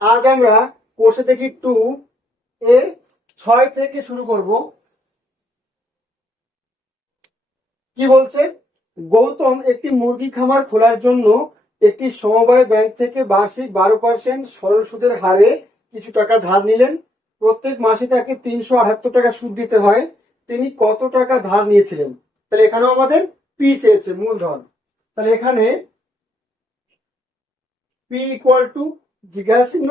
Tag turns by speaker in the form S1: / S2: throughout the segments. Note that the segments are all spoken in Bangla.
S1: আজ আমরা কোর্সে দেখি টু এ ছয় থেকে শুরু করব। কি বলছে? গৌতম একটি মুরগি খামার খোলার জন্য একটি সমবায় ব্যাংক থেকে বার্ষিক বারো পার্সেন্ট সরল সুদের হারে কিছু টাকা ধার নিলেন। প্রত্যেক মাসে তাকে তিনশো আটাত্তর টাকা সুদ দিতে হয়। তিনি কত টাকা ধার নিয়েছিলেন? তাহলে এখানেও আমাদের পি চেয়েছে, মূলধন। তাহলে এখানে পি ইকুয়াল টু জিজ্ঞাসা চিহ্ন?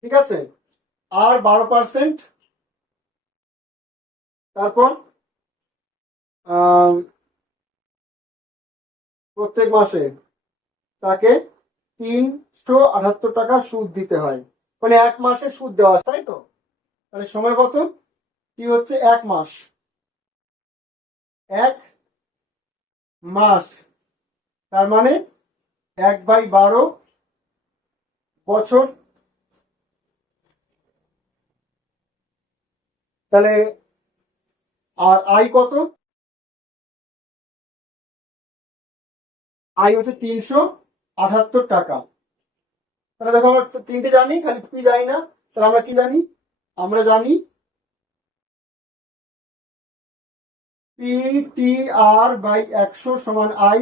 S1: ঠিক আছে। আর বারো পার্সেন্ট। তারপর প্রত্যেক মাসে তাকে তিনশো আটাত্তর টাকা সুদ দিতে হয়। মানে এক মাসে সুদ দেওয়া তাই তো? তাহলে সময় কত? কি হচ্ছে? এক মাস। এক মাস। তার মানে এক বাই বারো বছর। তাহলে আর আয় কত? আয় হচ্ছে তিনশো আটাত্তর টাকা। তাহলে দেখো আমরা তিনটে জানি, খালি পি জানি না। তাহলে আমরা কি জানি? আমরা জানি পি আর বাই একশো সমান আই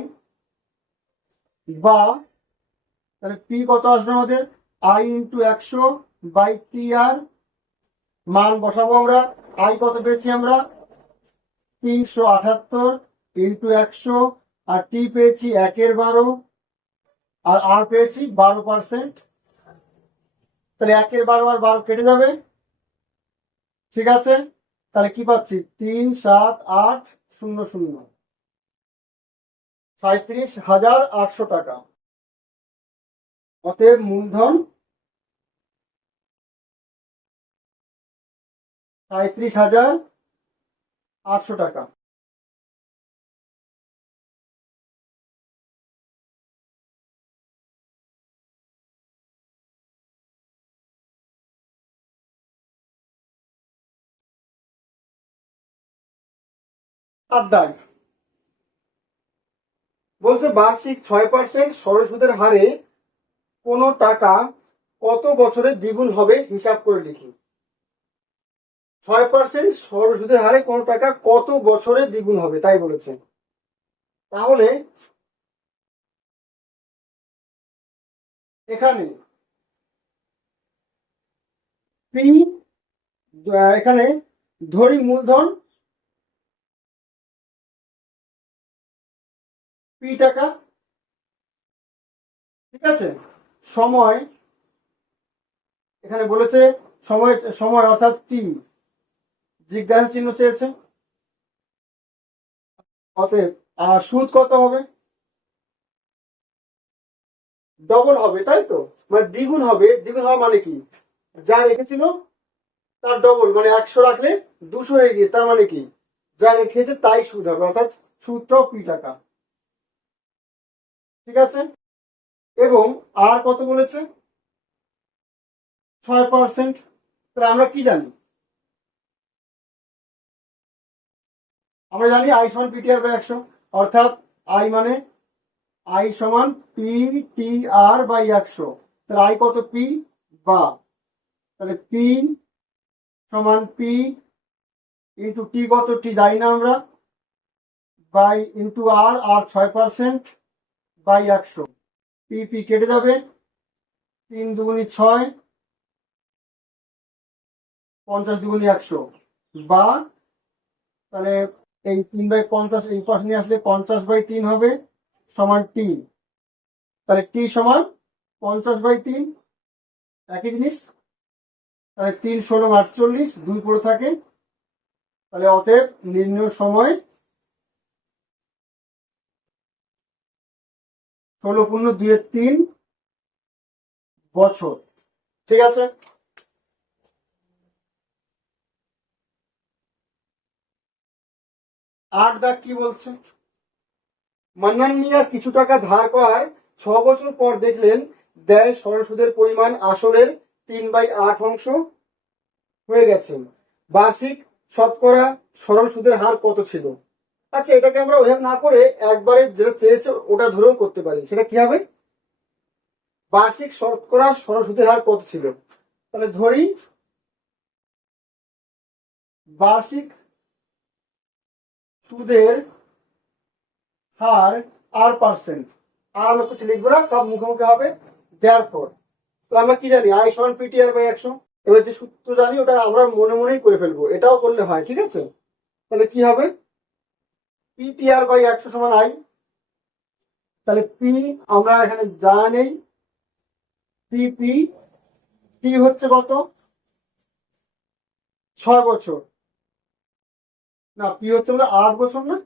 S1: বা, তাহলে পি কত আসবে আমাদের? আই ইন্টু একশো বাই টি আর মান বসাবো আমরা। আই কত পেয়েছি আমরা? তিনশো আটাত্তর ইন্টু একশো। আর টি পেয়েছি একের বারো। আর আর পেয়েছি বারো পার্সেন্ট তাহলে একের বারো আর বারো কেটে যাবে। ঠিক আছে? তাহলে কি পাচ্ছি? তিন, সাত, আট, শূন্য শূন্য। সাঁত্রিশ হাজার আটশো টাকা। অতএব মূলধন সাঁত্রিশ হাজার আটশো টাকা। দাগ বলছে বার্ষিক ছয় পার্সেন্ট সরল সুদের হারে কোনো টাকা কত বছরে দ্বিগুণ হবে হিসাব করে লিখি। ছয় পার্সেন্ট সরল সুদের হারে কোনো টাকা কত বছরে দ্বিগুণ হবে, তাই বলেছে। তাহলে এখানে পি, এখানে ধরি মূলধন পি টাকা। ঠিক আছে? সময়, এখানে বলেছে সময় সময় অর্থাৎ টি। জিজ্ঞাসা চিহ্ন চেয়েছে। অতএব আর সুদ কত হবে? ডবল হবে, তাই তো? মানে দ্বিগুণ হবে। দ্বিগুণ হওয়া মানে কি? যা রেখেছিল, তার ডবল মানে একশো রাখলে দুশো হয়ে গিয়েছে, তার মানে কি? যা রেখেছে, তাই সুদ হবে। অর্থাৎ সুদটাও পি টাকা। ঠিক আছে? এবং আর কত বলেছে? ছয় পার্সেন্ট তাহলে আমরা কি জানি? আমরা জানি আই সমান পিটিআর বাই একশো। অর্থাৎ আই মানে আই সমান পি টি আর বাই একশো। তাহলে আই কত পি বা। তাহলে পি সমান পি ইন্টু টি কত টি জানি না আমরা। বাই ইন্টু আর আর ছয় পার্সেন্ট বাই একশো। পি পি কেটে যাবে তিন দুগুনি ছয়, পঞ্চাশ দুগুনি একশো। বা তাহলে এই তিন বাই পঞ্চাশ এই পাশে নিয়ে আসলে পঞ্চাশ বাই তিন হবে সমান তিন তাহলে টি সমান পঞ্চাশ বাই তিন, একই জিনিস। তাহলে তিন ষোলো আটচল্লিশ, দুই পড়ে থাকে। তাহলে অতএব নির্ণয় সময় ষোলো পূর্ণ দুইয়ের তিন বছর। ঠিক আছে? আট দাগ কি বলছে? মান্নান মিয়া কিছু টাকা ধার করায় ছ বছর পর দেখলেন দেয় সরল সুদের পরিমাণ আসলের তিন বাই আট অংশ হয়ে গেছে। বার্ষিক শতকরা সরল সুদের হার কত ছিল? আচ্ছা এটাকে আমরা ওইভাবে না করে একবারে যেটা চেয়েছে, ওটা ধরেও করতে পারি। সেটা কি হবে? বার্ষিক শতকরা সরস্বতীর হার কত ছিল? তাহলে ধরি, বার্ষিক সুদের হার আর পার্সেন্ট আর আমরা কিছু লিখব না, সব মুখোমুখি হবে। দেয়ার তাহলে আমরা কি জানি? আই সমান পিটিআর বাই একশো। এবার যে সূত্র জানি, ওটা আমরা মনে মনেই করে ফেলব। এটাও করলে হয়, ঠিক আছে? তাহলে কি হবে? পিটিআর বাই একশো সমান আই তাহলে পি আমরা এখানে যা নেই পি পি টি হচ্ছে কত? ছয় বছর। না পি হচ্ছে আমাদের আট বছর না?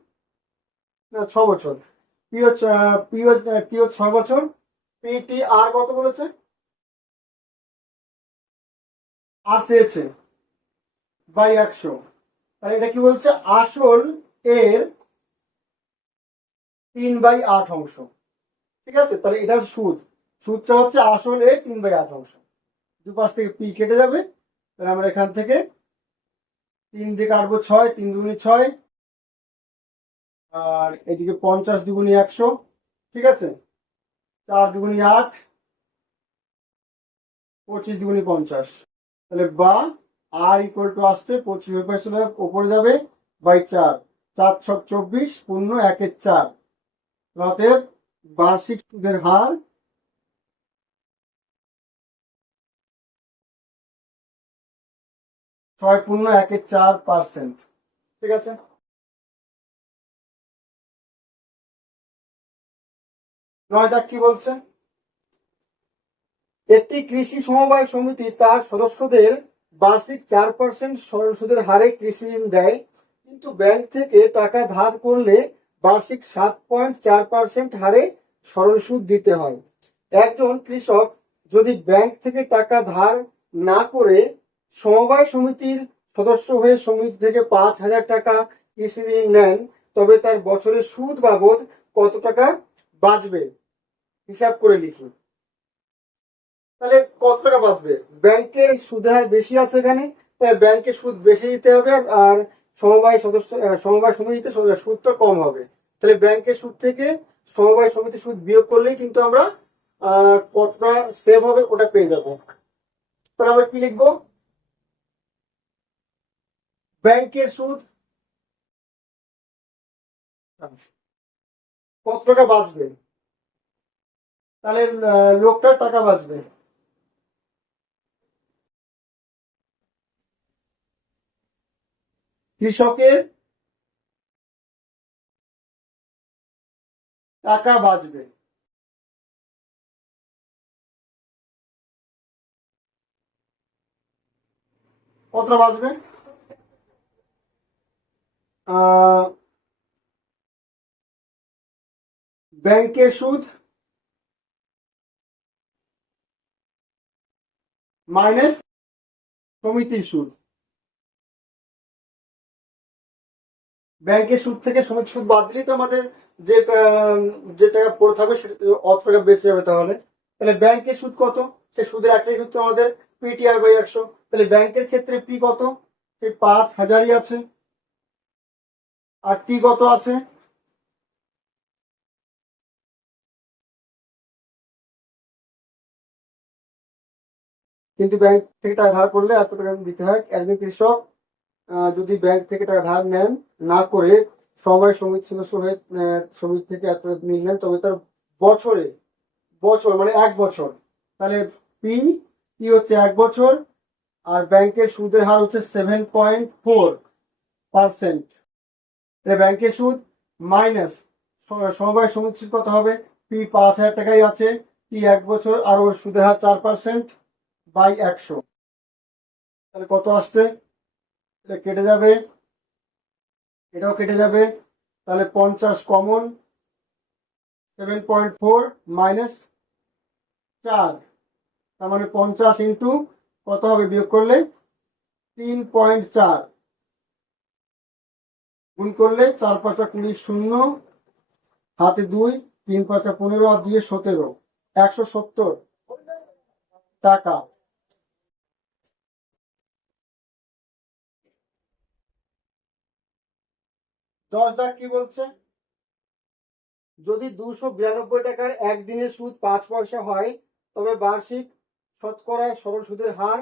S1: না, ছ বছর। পি হচ্ছে পি হচ্ছে পি হচ্ছে ছয় বছর। পি টি আর কত বলেছে? আর চেয়েছে। বাই একশো। তাহলে এটা কি বলছে? আসল এর তিন বাই আট অংশ। ঠিক আছে? তাহলে এটা সুদ। সুদটা হচ্ছে আসল এর তিন বাই আট অংশ। দুপাশ থেকে পি কেটে যাবে। তাহলে আমরা এখান থেকে তিন দিয়ে কাটবো ছয়, তিন দুগুনি ছয়। আর এদিকে পঞ্চাশ দুগুনি একশো। ঠিক আছে? চার দুগুনি আট, পঁচিশ দুগুনি পঞ্চাশ। তাহলে বা আর ইকুয়াল টু আসছে পঁচিশ পার্সেন্ট ওপরে যাবে বাই চার। চার ছক চব্বিশ, পূর্ণ একের চার। অতএব বার্ষিক সুদের হার ছয় পূর্ণ একের চার পার্সেন্ট। ঠিক আছে? নয় কি বলছে? একটি কৃষি সমবায় সমিতি তার সদস্যদের বার্ষিক চার পার্সেন্ট সুদের হারে কৃষি ঋণ দেয়, কিন্তু ব্যাংক থেকে টাকা ধার করলে বার্ষিক সাত পয়েন্ট চার পার্সেন্ট হারে সরল সুদ দিতে হয়। একজন কৃষক যদি ব্যাংক থেকে টাকা ধার না করে সমবায় সমিতির সদস্য হয়ে সমিতি থেকে পাঁচ হাজার টাকা কৃষি ঋণ নেন, তবে তার বছরের সুদ বাবদ কত টাকা বাঁচবে? হিসাব করে লিখি তাহলে কত টাকা বাঁচবে? ব্যাংকের সুদের হার বেশি আছে এখানে, তাই ব্যাংকে সুদ বেশি দিতে হবে আর সমবায় সদস্য সমবায় সমিতিতে সুদটা কম হবে। তাহলে ব্যাংকের সুদ থেকে সমবায় সমিতি সুদ বিয়োগ করলেই কিন্তু আমরা কতটা সেভ হবে ওটা পেয়ে যাব। তাহলে আমরা কি লিখব? ব্যাংকের সুদ কত টাকা বাঁচবে? তাহলে লোকটার টাকা বাঁচবে। কৃষকের টাকা বাঁচবে। কতটা বাঁচবে? ব্যাংকের সুদ মাইনাস সমিতির সুদ। ব্যাংকের সুদ থেকে সমিতির সুদ বাদ দিলেই তো আমাদের যে যে টাকা পড়ে থাকবে সেটা অত টাকা বেঁচে যাবে তাহলে। তাহলে ব্যাংকের সুদ কত? সে সুদের একটাই সূত্র আমাদের পিটিআর বাই একশো। তাহলে ব্যাংকের ক্ষেত্রে পি কত? সেই পাঁচ হাজারই আছে। আর টি কত আছে? কিন্তু ব্যাংক থেকে টাকা ধার করলে এত টাকা দিতে হয় একজন কৃষক যদি ব্যাংক থেকে টাকা ধার নেন, না করে সময় সমিতি সদস্য হয়ে সমিতি থেকে এত নিয়ে নেন, তবে তার বছরে, বছর মানে এক বছর। তাহলে পি ই হচ্ছে এক বছর, আর ব্যাংকের সুদের হার হচ্ছে সেভেন পয়েন্ট ফোর পার্সেন্ট ব্যাংকের সুদ মাইনাস সমবায় সমিতি কত হবে? পি পাঁচ হাজার টাকাই আছে। পি এক বছর, আর ওর সুদের হার চার পার্সেন্ট বাই একশো। তাহলে কত আসছে? এটা কেটে যাবে। এটাও কেটে যাবে। তাহলে পঞ্চাশ common seven point four minus চার। তার মানে পঞ্চাশ ইন্টু কত হবে? বিয়োগ করলে তিন পয়েন্ট চার। গুণ করলে চার পাঁচা কুড়ি শূন্য, হাতে দুই, তিন পাঁচা পনেরো, আর দুই সতেরো। একশো সত্তর টাকা। দশ দাগ কি বলছে? যদি দুশো বিরানব্বই টাকার একদিনের সুদ পাঁচ পয়সা হয়, তবে বার্ষিক শতকরা সরল সুদের হার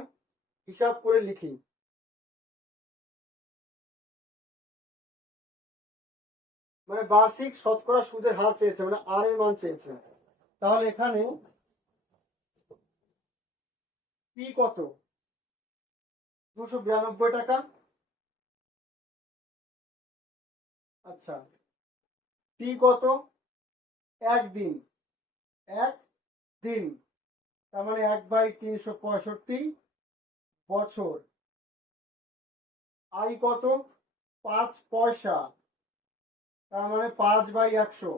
S1: হিসাব করে লিখি। মানে বার্ষিক শতকরা সুদের হার চেয়েছে মানে আর এর মান চেয়েছে। তাহলে এখানে পি কত? দুশো বিরানব্বই টাকা। আচ্ছা পি কত? একদিন এক দিন। তার মানে এক বাই তিনশো পঁয়ষট্টি বছর। আই কত? পাঁচ পয়সা। তার মানে পাঁচ বাই একশো।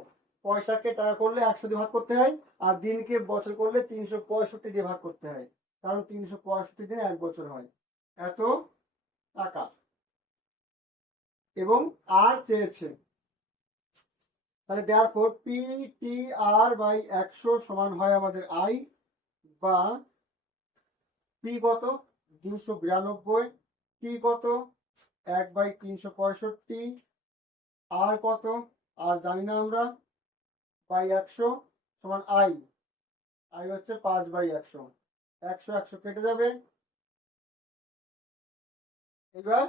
S1: পয়সাকে টাকা করলে একশো দিয়ে ভাগ করতে হয়, আর দিনকে বছর করলে তিনশো পঁয়ষট্টি দিয়ে ভাগ করতে হয়। কারণ তিনশো পঁয়ষট্টি দিনে এক বছর হয়। এত টাকা। এবং আর চেয়েছে। তাহলে দেওয়ার পর পি টি আর বাই একশো সমান হয় আমাদের আই বা পি কত? দুশো বিরানব্বই। টি কত? এক বাই তিনশো পঁয়ষট্টি। আর কত? আর জানি না আমরা। বাই একশো সমান আই আই হচ্ছে পাঁচ বাই একশো। একশো একশো কেটে যাবে। এবার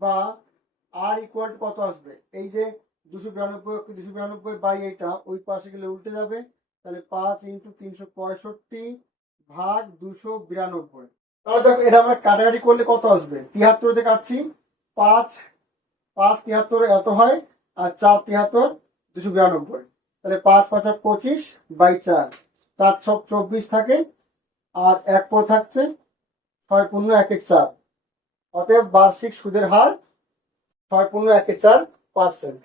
S1: বা আর ইকুয়াল কত আসবে? এই যে দুশো বিরানব্বই দুশো বিরানব্বই বাই এইটা ওই পাশে গেলে উল্টে যাবে। তাহলে পাঁচ ইন্টু তিনশো পঁয়ষট্টি ভাগ দুশো বিরানব্বই। তাহলে দেখো, এটা আমরা কাটাকাটি করলে কত আসবে? তিয়াত্তরতে কাটছি। পাঁচ পাঁচ তিয়াত্তর এত হয়, আর চার তিয়াত্তর দুশো বিরানব্বই। তাহলে পাঁচ পাঁচা পঁচিশ বাই চার। চার ছক চব্বিশ থাকে, আর এক পর থাকছে ছয় পূর্ণ এক এক চার। অতএব বার্ষিক সুদের হার ছয় পূর্ণ একে চার পার্সেন্ট।